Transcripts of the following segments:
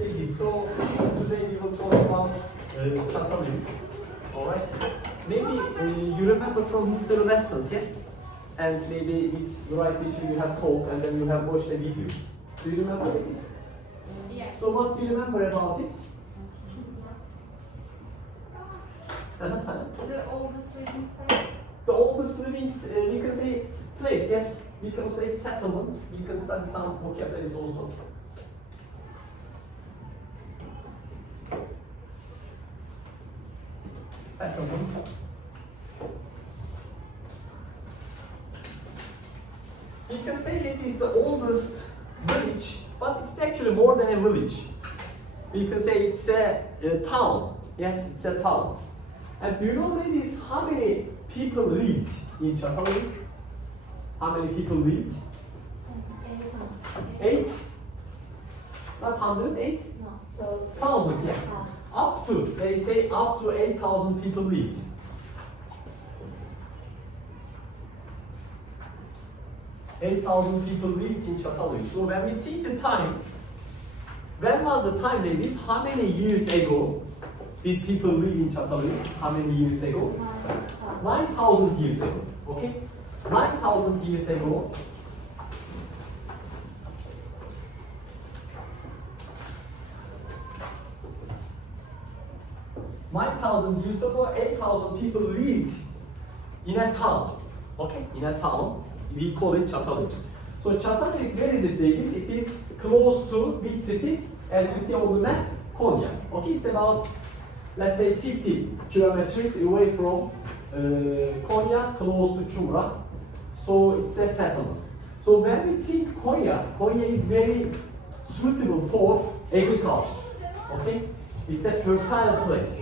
say this. So today we will talk about Çatalhöyük. Alright? Maybe you remember from history lessons, yes? And maybe with the right teacher you have talked and then you have watched a video. Do you remember this? Yes. So what do you remember about it? The oldest living place. The oldest living, we can say place, yes? We can say settlement. We can study some vocabularies also. Settlement. We can say it is the oldest village, but it's actually more than a village. We can say it's a town. Yes, it's a town. And do you know what it is? How many people lived in Çatalhöyük? How many people lived? 8? Not 100, 8? No. So 1,000, yes. Up to, they say up to 8,000 people lived. $8,000 people lived in Çatalhöyük. So when we take the time, when was the time, ladies? How many years ago did people live in Çatalhöyük? How many years ago? 9,000 years ago. Okay? 9,000 years ago. Years ago, 8,000 people lived in a town. Okay? In a town. We call it Çatalhöyük. So Çatalhöyük, where is it, ladies? It is close to which city? As you see on the map, Konya. Okay, it's about, let's say, 50 kilometers away from Konya, close to Çumra. So it's a settlement. So when we think Konya, Konya is very suitable for agriculture. Okay, it's a fertile place.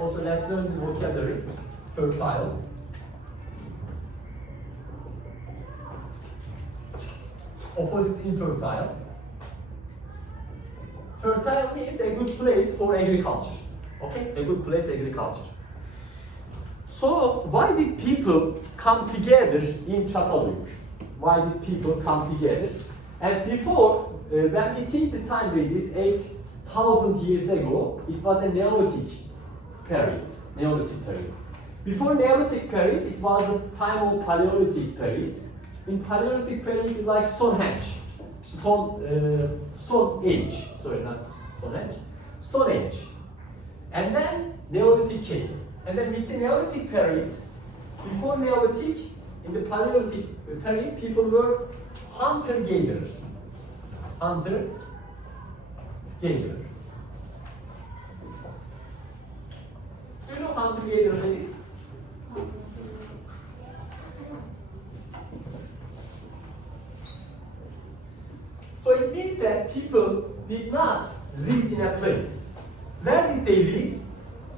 Also, let's learn the vocabulary. Fertile. Opposite infertile. Fertile means a good place for agriculture. Okay, a good place agriculture. So why did people come together in Çatalhöyük? Why did people come together? And before, when we think the time like this, 8,000 years ago, it was a Neolithic period. Neolithic period. Before Neolithic period, it was the time of Paleolithic period. In Paleolithic period, it's like Stonehenge, Stone Age. Sorry, not Stonehenge, Stone Age. And then Neolithic came. And then with the Neolithic period, before Neolithic, in the Paleolithic period, people were hunter-gatherer. Hunter-gatherer. Do you know hunter-gatherer is? So it means that people did not live in a place. Where did they live?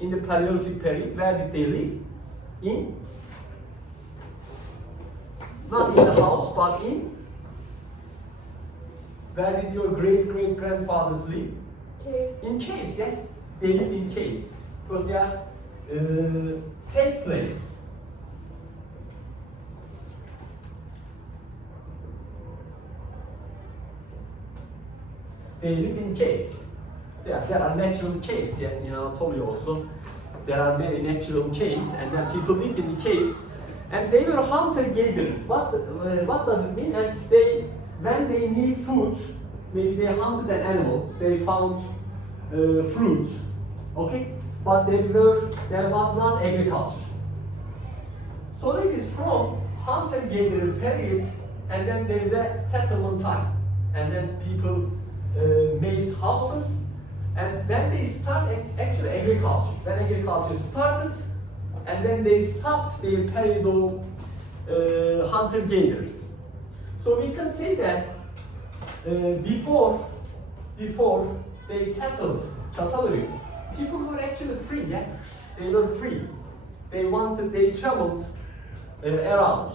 In the Paleolithic period, where did they live? In? Not in the house, but in? Where did your great-great-grandfathers live? Cave. In caves, yes. They live in caves. Because they are safe places. They live in caves. There are natural caves, yes, in Anatolia also. There are many natural caves, and then people lived in the caves. And they were hunter-gatherers. What does it mean? And when they need food, maybe they hunted an animal, they found fruit, okay? But there was not agriculture. So it is from hunter-gatherer period, and then there is a settlement time. And then people made houses, and then they started actually agriculture. When agriculture started, and then they stopped their period of hunter-gatherers. So we can say that before they settled Çatalhöyük, people were actually free. Yes, they were free. They traveled around.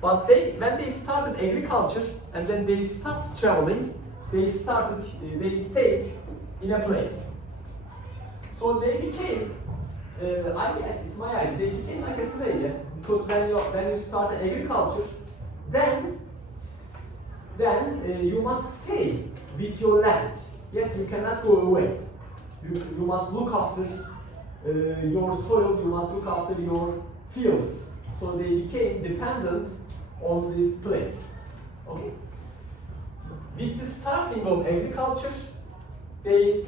But when they started agriculture and then they stopped traveling, they stayed in a place. So they became, I guess it's my idea, they became like a slave, yes. Because when you start agriculture, then you must stay with your land. yes, you cannot go away. You must look after your soil, you must look after your fields. So they became dependent on the place. Okay? With the starting of agriculture, they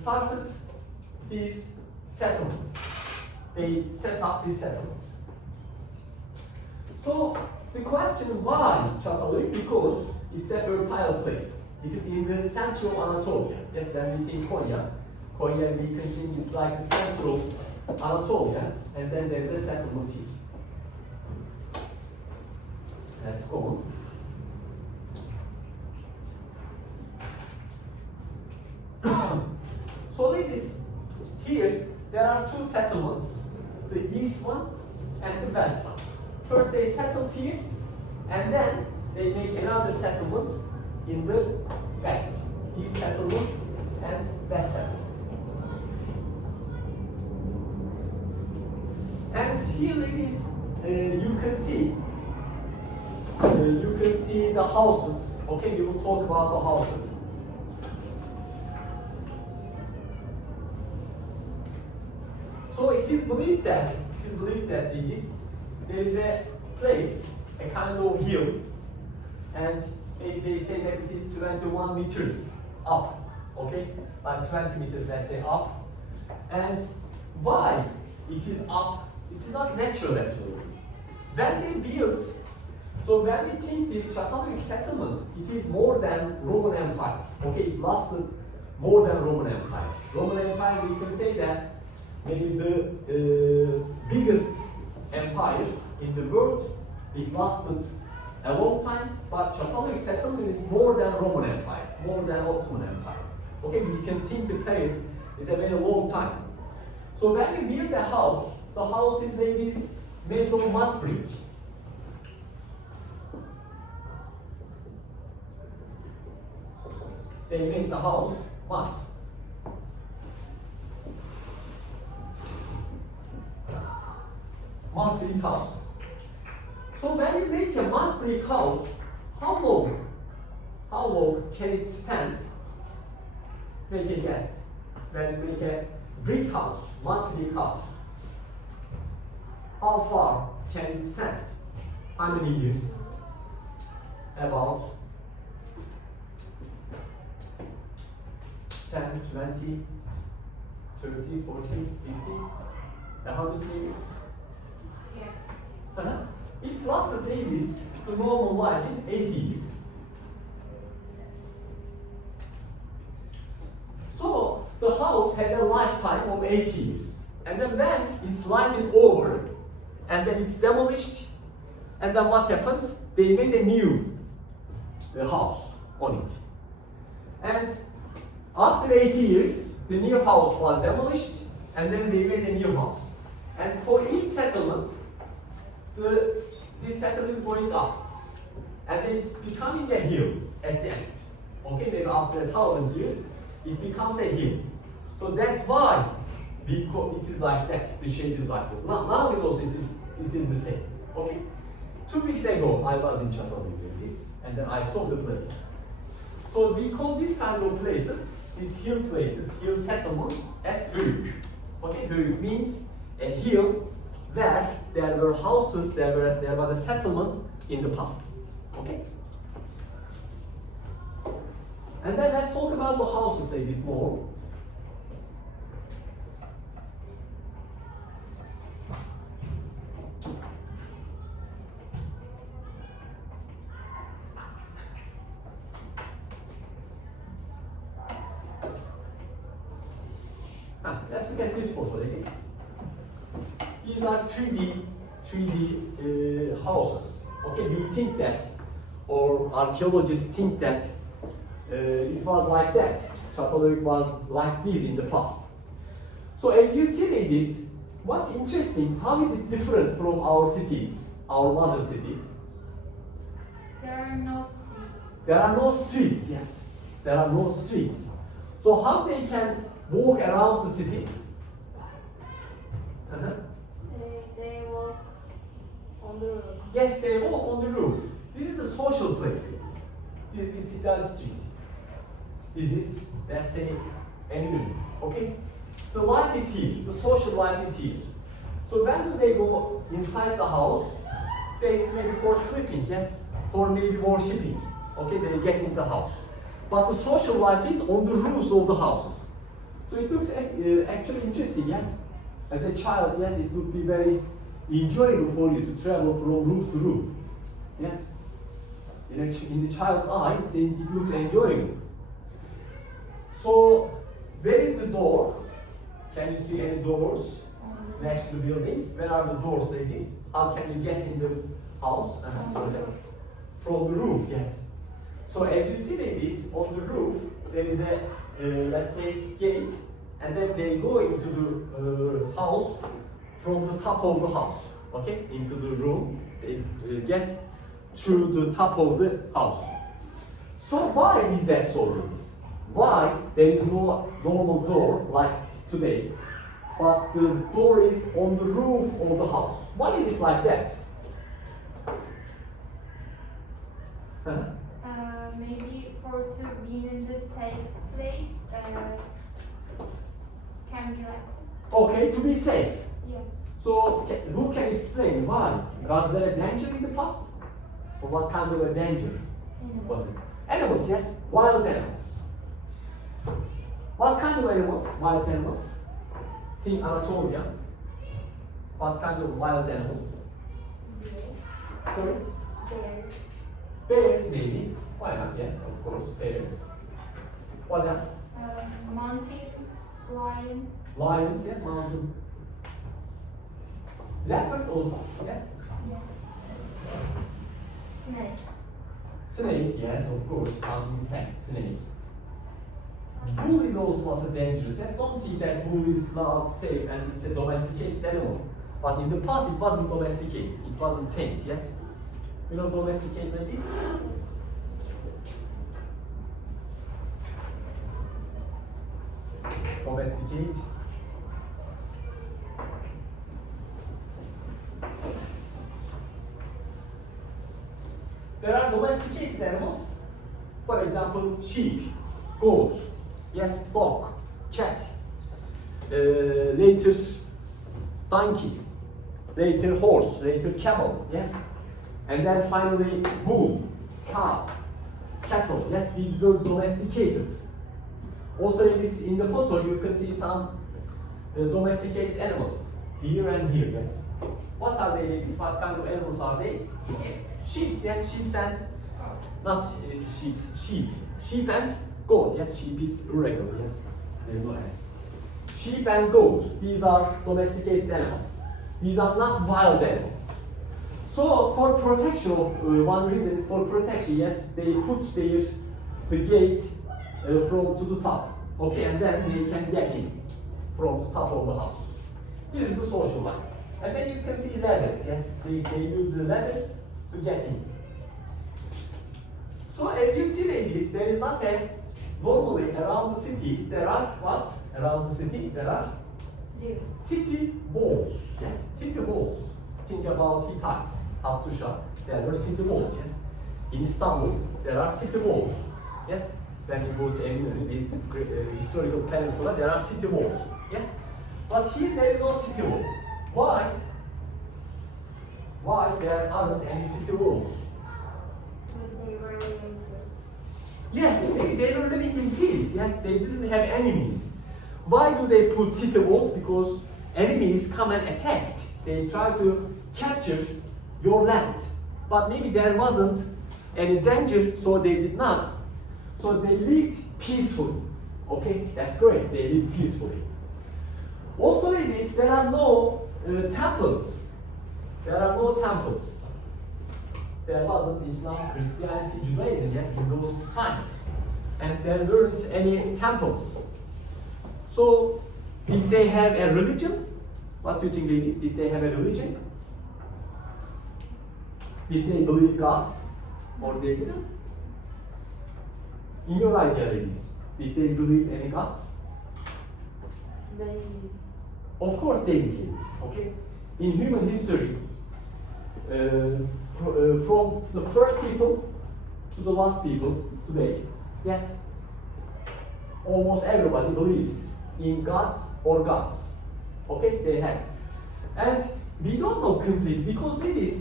started these settlements. They set up these settlements. So the question why Çatalhöyük? Because it's a fertile place. It is in the central Anatolia. Yes, when we think Konya, we can think it's like the central Anatolia, and then there is a settlement here. Let's go on. So ladies, here there are two settlements, the east one and the west one. First they settled here, and then they make another settlement in the west. East settlement and west settlement. And here ladies, you can see the houses. Okay, we will talk about the houses. So it is believed that ladies, there is a place, a kind of hill, and they say that it is 21 meters up. Okay, like 20 meters, let's say, up. And why it is up? It is not natural actually. When they built, so when we think this Çatalhöyük settlement, it is more than Roman Empire. Okay, it lasted more than Roman Empire. Roman Empire, we can say that maybe the biggest empire in the world. It lasted a long time, but Çatalhöyük settlement is more than Roman Empire, more than Ottoman Empire. Okay, we can think the period is a very long time. So when you build a house, the house is made of mud brick. They make the house mud. Mud brick houses. So when you make a mud brick house, how long can it stand? Make a guess. When you make a brick house, mud brick house, how far can it stand? How many years? About 10, 20, 30, 40, 50, 100 maybe? Yeah. It lasted ladies, the normal life is 80 years. So the house has a lifetime of 80 years. And then when its life is over, and then it's demolished, and then what happened? They made a new house on it. And after 80 years, the new house was demolished, and then they made a new house. And for each settlement, this settlement is going up, and then it's becoming a hill at the end. Okay, maybe after 1,000 years, it becomes a hill. So that's why it is like that. The shape is like that. Now is also it is the same. Okay. 2 weeks ago, I was in Çatalhöyük, and then I saw the place. So we call this kind of places, these hill places, hill settlements, as höyük. Okay, höyük means a hill where there were houses, there was a settlement in the past. Okay? And then let's talk about the houses like this more. Let's look at this photo like this. These are 3D houses. Okay, we think that, or archaeologists think that it was like that. Çatalhöyük was like this in the past. So as you see ladies, what's interesting, how is it different from our cities, our modern cities? There are no streets. There are no streets, yes. There are no streets. So how they can walk around the city? They walk on the roof. Yes, they walk on the roof. This is the social place. This is the street. This is, let's say, an room. Okay? The life is here. The social life is here. So when do they go inside the house? They maybe for sleeping, yes, for maybe worshipping. Okay, they get in the house. But the social life is on the roofs of the houses. So it looks actually interesting, yes. As a child, yes, it would be very enjoyable for you to travel from roof to roof. Yes. In the child's eye, it looks enjoyable. So, where is the door? Can you see any doors next to the buildings? Where are the doors like this? How can you get in the house? From the roof, yes. So as you see like this, on the roof, there is a, let's say, gate, and then they go into the house from the top of the house, okay? Into the room, they get through the top of the house. So why is that so like this? Why there is no normal door like today, but the door is on the roof of the house? Why is it like that? Maybe for to be in the safe place, can be like this. Okay, to be safe. Yes. So who can explain why? Was there a danger in the past? Or what kind of a danger was it? Animals, yes, wild animals. What kind of animals? Wild animals. Think Anatolia. What kind of wild animals? Bear. Sorry? Bear. Bears, maybe. Why not? Yes, of course, bears. What else? Mountain lion. Lions, yes, mountain. Leopard also, yes. Yes. Snake. Snake, yes, of course, some insect, snake. Bull is also dangerous. Yes, don't think that bull is not safe and it's a domesticated animal. But in the past, it wasn't domesticated. It wasn't tamed. Yes, you know, domesticated like this. Domesticate. There are domesticated animals. For example, sheep, goat, yes, dog, cat, later donkey, later horse, later camel, yes, and then finally bull, cow, cattle, yes, these were domesticated. Also in the photo you can see some domesticated animals here and here, yes. What are they, ladies? What kind of animals are they? Sheep, yes, sheep and, not sheep, sheep and goat, yes, sheep is irregular, yes, there is no S. Sheep and goat, these are domesticated animals. These are not wild animals. So for protection, one reason is for protection, yes, they put the gate from to the top, okay, and then they can get in from the top of the house. This is the social life. And then you can see ladders, yes, they use the ladders to get in. So as you see ladies, there is not a, normally around the cities, there are what? Around the city, there are city walls, yes, city walls. Think about Hittites, Hattuşa, there were city walls, yes. In Istanbul, there are city walls, yes. When you go to Eminönü, this historical peninsula, there are city walls, yes. But here there is no city wall. Why? Why there aren't any city walls? They were living Yes, they were living in peace. Yes, they didn't have enemies. Why do they put city walls? Because enemies come and attack. They try to capture your land. But maybe there wasn't any danger, so they did not. So they lived peacefully. Okay, that's great. They lived peacefully. Also in this, there are no temples. There are no temples. There wasn't Islam, Christianity, Judaism, yes, in those times. And there weren't any temples. So, did they have a religion? What do you think, ladies? Did they have a religion? Did they believe gods? Or they didn't? In your idea, ladies, did they believe any gods? They Of course they did, ladies, okay? In human history, from the first people to the last people today, yes, almost everybody believes in God or gods. Okay, they have. And we don't know completely because ladies,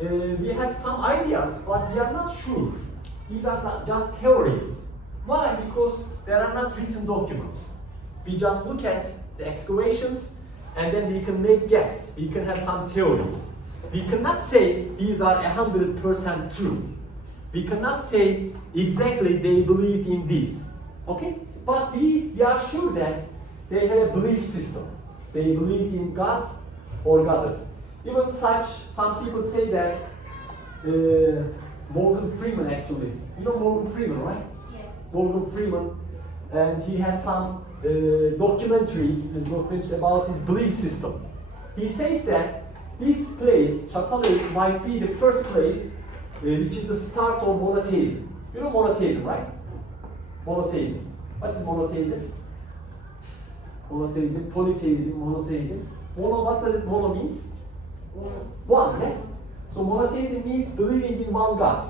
we have some ideas, but we are not sure. These are not just theories. Why? Because there are not written documents. We just look at the excavations and then we can make guess. We can have some theories. We cannot say these are 100% true. We cannot say exactly they believed in this. Okay? But we are sure that they have a belief system. They believed in God or goddess. Even some people say that Morgan Freeman actually. You know Morgan Freeman, right? Yes. Morgan Freeman, and he has some documentaries about his belief system. He says that this place, Çatalhöyük, might be the first place which is the start of monotheism. You know monotheism, right? Monotheism. What is monotheism? Monotheism, polytheism, monotheism. Mono, what does it mono means? One, yes? So monotheism means believing in one God.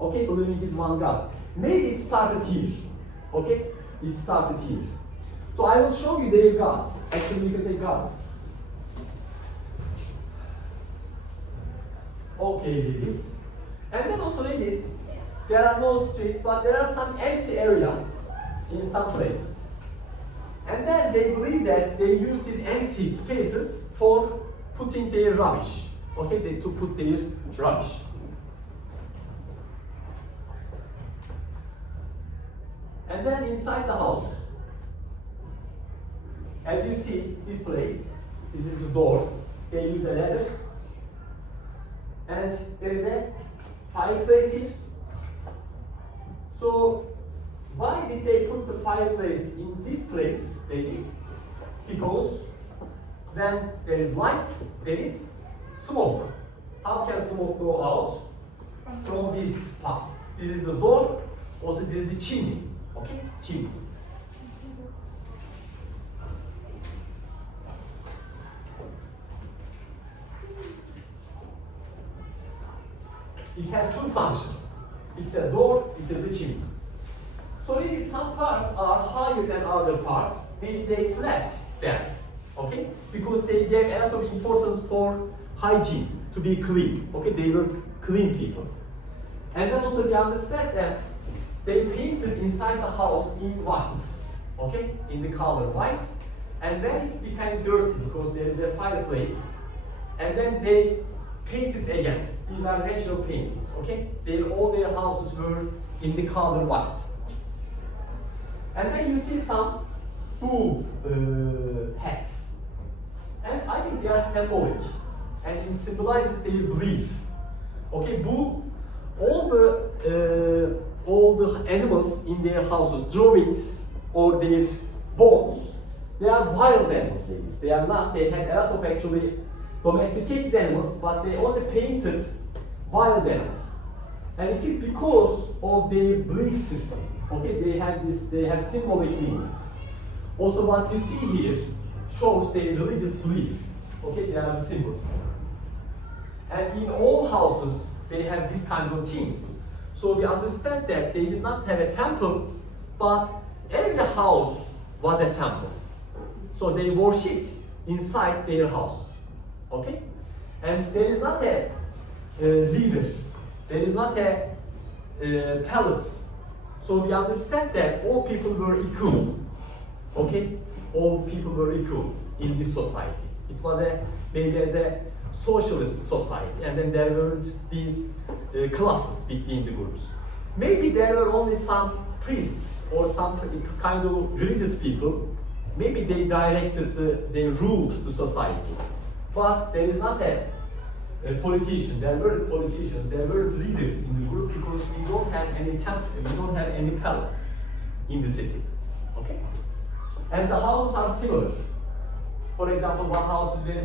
Okay, believing in one God. Maybe it started here. Okay? It started here. So I will show you their God. Actually, you can say gods. Okay, ladies. And then also, ladies, there are no streets, but there are some empty areas in some places. And then they believe that they use these empty spaces for putting their rubbish. Okay, to put their rubbish. And then inside the house, as you see this place, this is the door. They use a ladder. And there is a fireplace here. So why did they put the fireplace in this place, ladies? Because when there is light, there is smoke. How can smoke go out? From this part. This is the door, also this is the chimney. Okay? Chimney. It has two functions. It's a door, it is a chimney. So maybe some parts are higher than other parts. Maybe they slept there. Okay? Because they gave a lot of importance for hygiene, to be clean. Okay? They were clean people. And then also we understand that they painted inside the house in white. Okay? In the color white. And then it became dirty because there is a fireplace. And then they painted again. These are natural paintings, okay? All their houses were in the color white. And then you see some bull hats. And I think they are symbolic. And it symbolizes their belief. Okay, bull, all the animals in their houses, drawings or their bones, they are wild animals, ladies. They are not, they had a lot of actually domesticated animals, but they only painted wild animals. And it is because of their belief system. Okay, they have symbolic meanings. Also what you see here shows their religious belief. Okay, they are the symbols. And in all houses, they have this kind of things. So we understand that they did not have a temple, but every house was a temple. So they worshipped inside their houses. Okay? And there is not a leader. There is not a palace. So we understand that all people were equal. Okay? All people were equal in this society. It was maybe as a socialist society, and then there weren't these classes between the groups. Maybe there were only some priests or some kind of religious people. Maybe they they ruled the society. But there is not a politician. There were politicians. There were leaders in the group because we don't have any temple. We don't have any palace in the city. Okay? And the houses are similar. For example, one house is very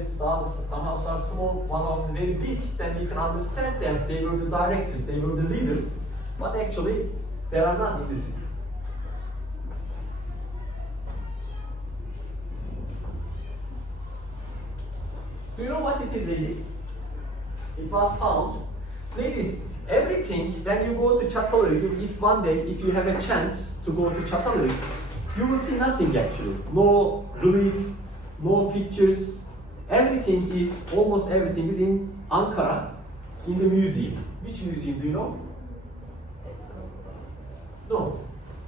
some houses are small, one house is very big. Then you can understand them. They were the directors. They were the leaders. But actually, they are not in the city. Do you know what it is, ladies? It was found. Ladies, everything, when you go to Çatalhöyük, if one day, if you have a chance to go to Çatalhöyük, you will see nothing actually. No relief, no pictures. Everything is, almost everything is in Ankara, in the museum. Which museum do you know? No.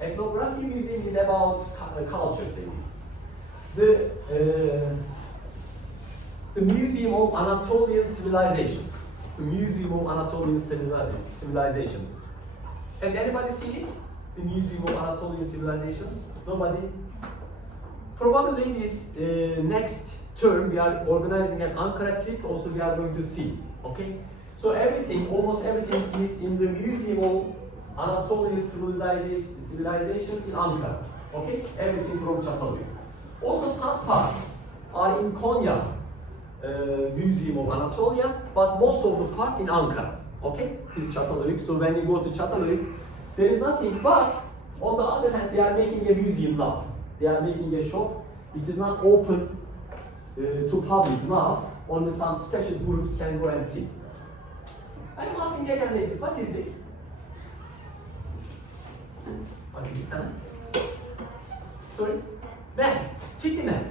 Ethnography museum is about culture series. The Museum of Anatolian Civilizations. The Museum of Anatolian Civilizations. Has anybody seen it? The Museum of Anatolian Civilizations? Nobody? Probably this next term we are organizing an Ankara trip, also we are going to see. Okay? So everything, almost everything is in the Museum of Anatolian Civilizations in Ankara. Okay? Everything from Çatalhöyük. Also some parts are in Konya Museum of Anatolia, but most of the parts in Ankara. Okay? This is Çatalhöyük. So when you go to Çatalhöyük, there is nothing, but on the other hand, they are making a museum now. They are making a shop. It is not open to public now. Only some special groups can go and see. I am asking again, ladies, what is this? What is this, huh? Sorry? Map, city map.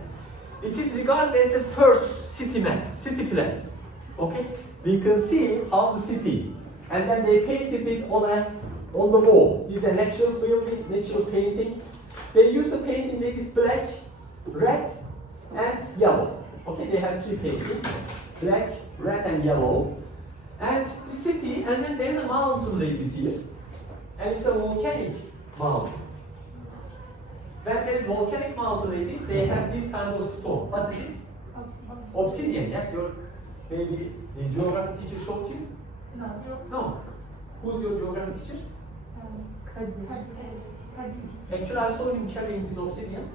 It is regarded as the first city map, city plan. Okay? We can see how the city, and then they painted it on the wall. This is a natural building, natural painting. They use the painting that is black, red, and yellow. Okay, they have three paintings: black, red, and yellow. And the city, and then there is a mountain ladies here, and it's a volcanic mountain. When there is volcanic mountain ladies, they have this kind of stone. What is it? Obsidian. Yes, your maybe the geography teacher showed you. No. No. Who's your geography teacher? Actually, I saw him carrying his obsidian.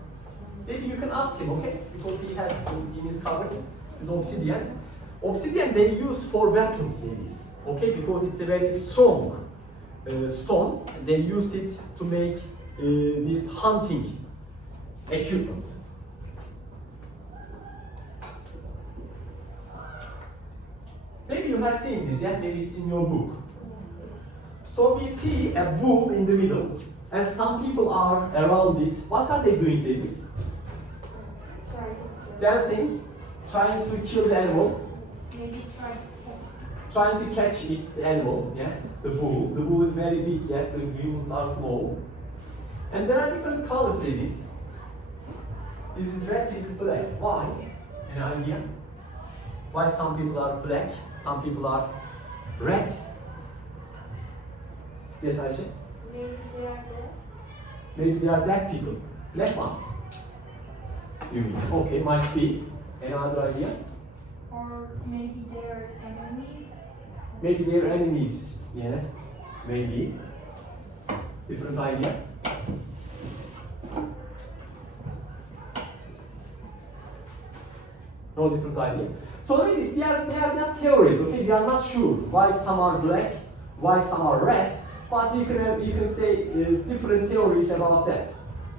Maybe you can ask him, okay? Because he has in his cupboard his obsidian. Obsidian they use for weapons, ladies. Okay, because it's a very strong stone. They used it to make this hunting equipment. Maybe you have seen this, yes, maybe it's in your book. So we see a bull in the middle, and some people are around it. What are they doing, ladies? Dancing, trying to kill the animal. Maybe Trying to catch it, the animal, yes, the bull. The bull is very big, yes, the humans are small. And there are different colors, ladies. This is red, this is black. Why? An idea? Why some people are black, some people are red? Yes, Ayşe? Maybe they are black people, black ones. You mean? Okay, might be. Any other idea? Or maybe they're enemies. Maybe they're enemies. Yes, maybe. Different idea. No different idea. So ladies, they are just theories, okay? We are not sure why some are black, why some are red, but you can say different theories about that.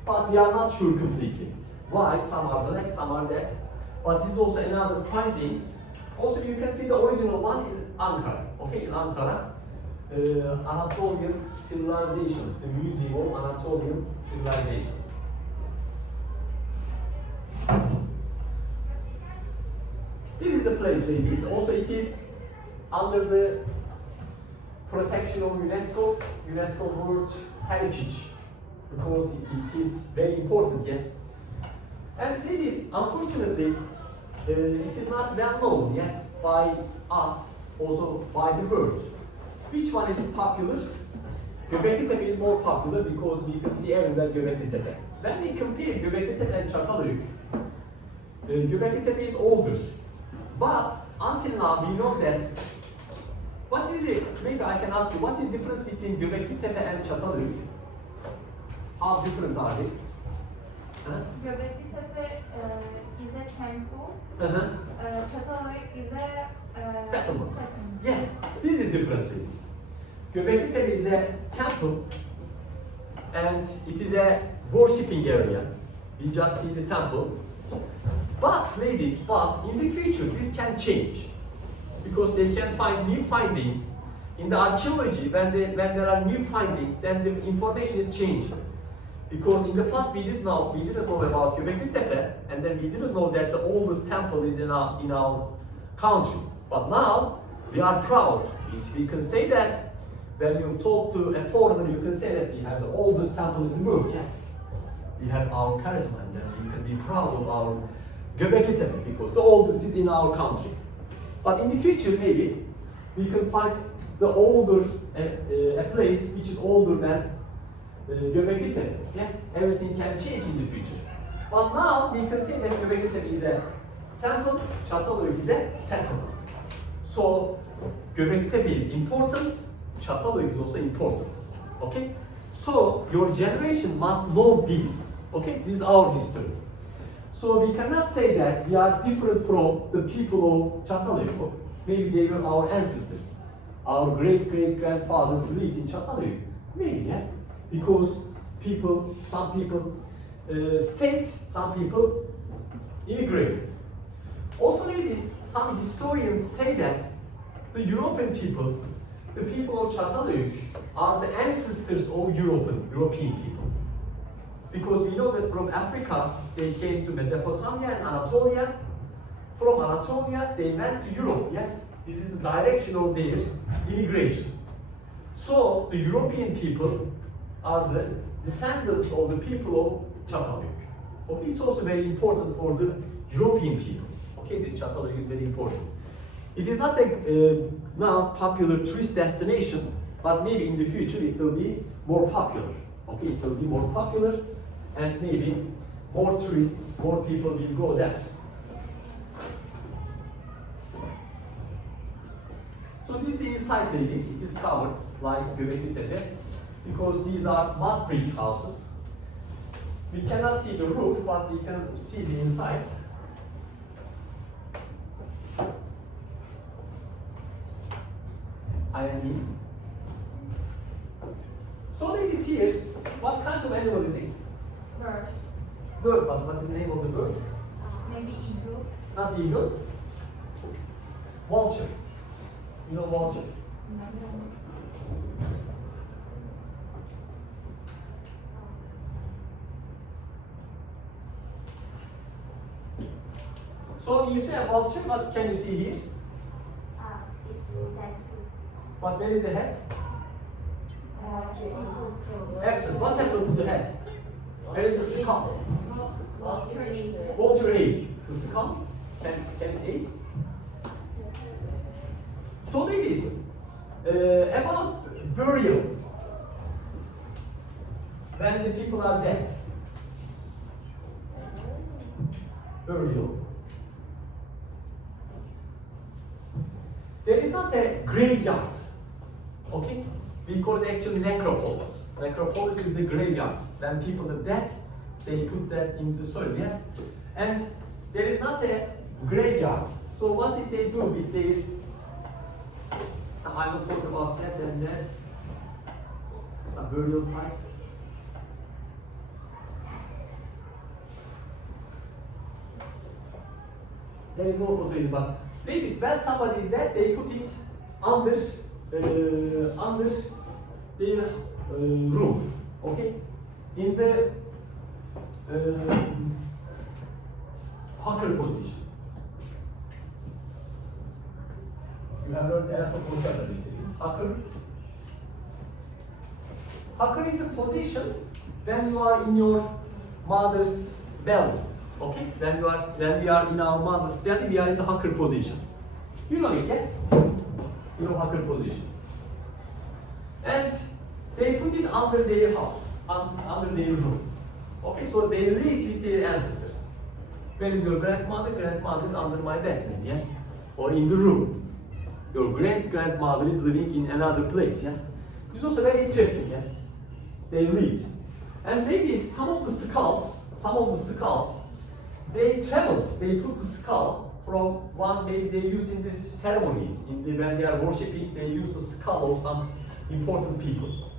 But we are not sure completely why some are black, some are red. But this is also another findings. Also, you can see the original one in Ankara. Okay, in Ankara, Anatolian Civilizations, the Museum of Anatolian Civilizations. This is the place, ladies. Also, it is under the protection of UNESCO, UNESCO World Heritage, because it is very important, yes. And ladies, unfortunately, it is not well known, yes, by us, also by the world. Which one is popular? Göbekli Tepe is more popular because we can see everywhere Göbekli Tepe. When we compare Göbekli Tepe and Çatalhöyük, Göbekli Tepe is older. But until now, we know that. What is it? Maybe I can ask you, what is the difference between Göbekli Tepe and Çatalhöyük? How different are they? Göbekli Tepe is a temple. Uh-huh. Çatalhöyük is a Settlement. Yes, this is the difference. Göbekli Tepe is a temple, and it is a worshipping area. We just see the temple. But ladies, in the future this can change, because they can find new findings in the archaeology. When there are new findings, then the information is changing. Because in the past we didn't know about Göbekli Tepe, and then we didn't know that the oldest temple is in our country. But now we are proud. We can say that when you talk to a foreigner, you can say that we have the oldest temple in the world. Yes, we have our charisma, and then we can be proud of our Göbekli Tepe because the oldest is in our country. But in the future, maybe we can find the older a place which is older than Göbekli Tepe. Yes, everything can change in the future. But now we can say that Göbekli Tepe is a temple, Çatalhöyük is a settlement. So Göbekli Tepe is important, Çatalhöyük is also important. Okay? So your generation must know this. Okay? This is our history. So we cannot say that we are different from the people of Çatalhöyük. Maybe they were our ancestors. Our great-great-grandfathers lived in Çatalhöyük. Maybe, yes. Because some people stayed, some people immigrated. Also maybe some historians say that the European people, the people of Çatalhöyük, are the ancestors of European people. Because we know that from Africa they came to Mesopotamia and Anatolia. From Anatolia they went to Europe. Yes, this is the direction of their immigration. So the European people are the descendants of the people of Çatalhöyük. Okay, it's also very important for the European people. Okay, this Çatalhöyük is very important. It is not a now popular tourist destination, but maybe in the future it will be more popular. Okay, it will be more popular, and maybe more tourists, more people will go there. So this is the inside ladies. It is covered like Göbekli Tepe because these are mud brick houses. We cannot see the roof, but we can see the inside. So ladies here, what kind of animal is it? Bird. Bird, but what is the name of the bird? Maybe eagle. Not eagle. Vulture. You know vulture? So you say a vulture, what can you see here? It's that. But where is the head? Absent. What happened to the head? Where is the skull? Vulture egg. The skull? Can it eat? So ladies, about burial. When the people are dead. Burial. There is not a graveyard. Okay? We call it actually necropolis. Necropolis is the graveyard. When people are dead, they put that into the soil, yes? And there is not a graveyard. So what did they do with their... I will talk about that and that. A burial site. There is no photo in it, but ladies, when somebody is dead, they put it under their roof, okay? In the hawker position. You have learned a lot of vocabulary these. Hawker. Hawker is the position when you are in your mother's belly. Okay? When we are in our mother's belly, we are in the hawker position. You know it, yes? You know hawker position. And they put it under their house, under their room. Okay, so they lived with their ancestors. Where is your grandmother? Grandmother is under my bed, maybe, yes? Or in the room. Your grandmother is living in another place, yes? This is also very interesting, yes? They lived. And maybe some of the skulls, they traveled. They took the skull from one, maybe they used in these ceremonies, when they are worshipping, they use the skull of some important people.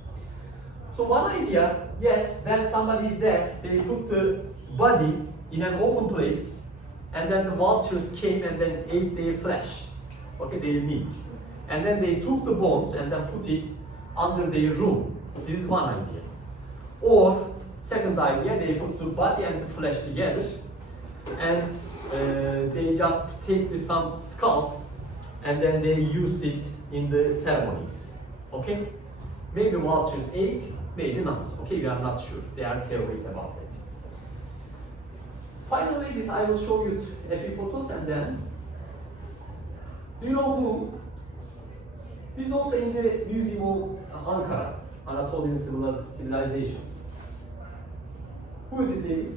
So one idea, yes, when somebody is dead, they put the body in an open place, and then the vultures came and then ate their flesh, okay, their meat. And then they took the bones and then put it under their room. This is one idea. Or Second idea, they put the body and the flesh together, and they just take some skulls, and then they used it in the ceremonies. Okay? Maybe vultures ate, maybe not. Okay, we are not sure. There are theories about it. Finally, this I will show you a few photos, and then, do you know who? This is also in the Museum of Ankara, Anatolian Civilizations. Who is it, ladies?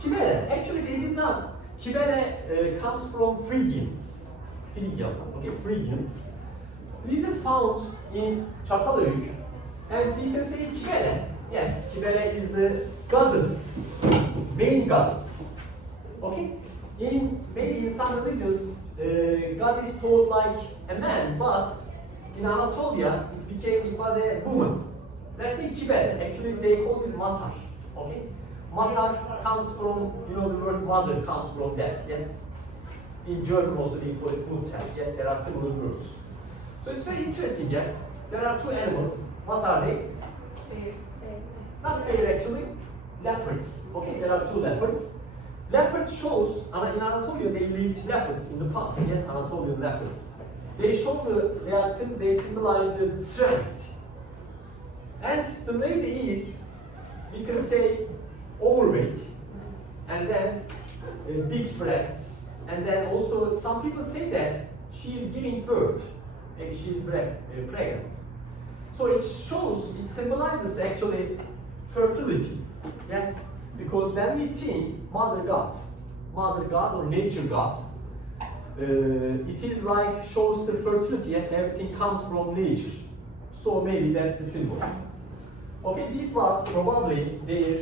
Kibele. Actually, they did not. Kibele comes from Phrygians. Okay, Phrygians. This is found in Çatalhöyük, and we can say Kibele. Yes, Kibele is the goddess, main goddess. Okay? Maybe in some religions, God is told like a man, but in Anatolia, it was a woman. Let's say Kibele. Actually, they call it Matar. Okay? Matar comes from, the word mother comes from that. Yes? In German also they call it Mutter. Yes, there are similar words. So it's very interesting, yes? There are two animals. What are they? Not bear actually, leopards. Okay, there are two leopards. Leopard shows, in Anatolia they lived leopards in the past. Yes, Anatolian leopards. They show they symbolize the strength. And the lady is, we can say, overweight, and then big breasts, and then also some people say that she is giving birth, maybe she is pregnant. So it shows, it symbolizes actually fertility, yes, because when we think Mother God or Nature God, it is like shows the fertility, yes, everything comes from nature. So maybe that's the symbol. Okay, this was probably their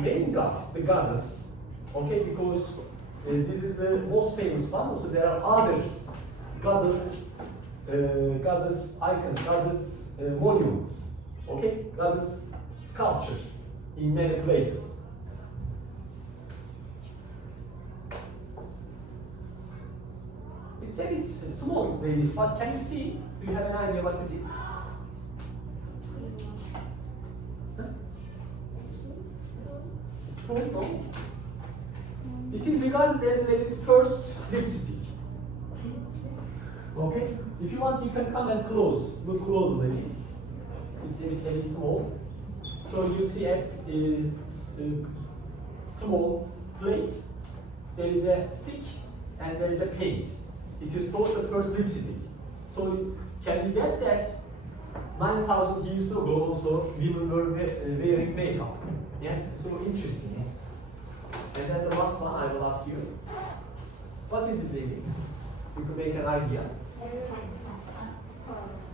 main god, the goddess. Okay, because this is the most famous one. So there are other goddess icons, goddess monuments. Okay, goddess sculpture in many places. It's very small, ladies, but can you see? Do you have an idea what is it? It is regarded as ladies' first lipstick. Okay? If you want, you can come and look closer, ladies. It's very small. So you see a small plate. There is a stick and there is a paint. It is called the first lipstick. So can you guess that 9,000 years ago also women were wearing makeup? Yes, so interesting. And then the last one I will ask you. What is it, ladies? You can make an idea.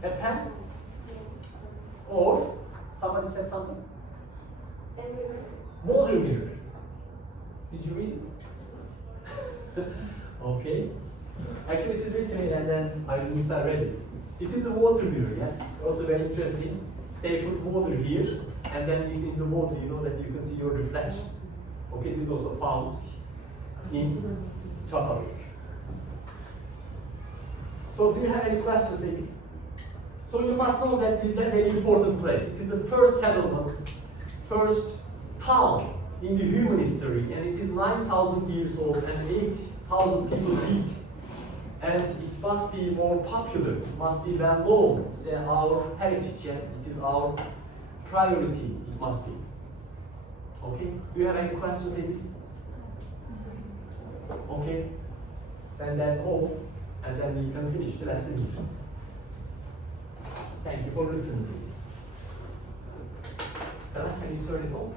A pen? Or somebody said something? Water mirror. Did you read it? Okay. Actually, it is written and then I misread it. It is a water mirror, yes? Also very interesting. They put water here, and then in the water, you know that you can see your reflection. Okay, this is also found in Çatalhöyük. So, do you have any questions, ladies? So, you must know that this is a very important place. It is the first settlement, first town in the human history, and it is 9,000 years old, and 8,000 people eat. And it must be more popular, it must be well known. It's our heritage, yes, it is our priority, it must be. Okay, do you have any questions, ladies? Okay, then that's all, and then we can finish the lesson here. Thank you for listening, ladies. Sarah, can you turn it on?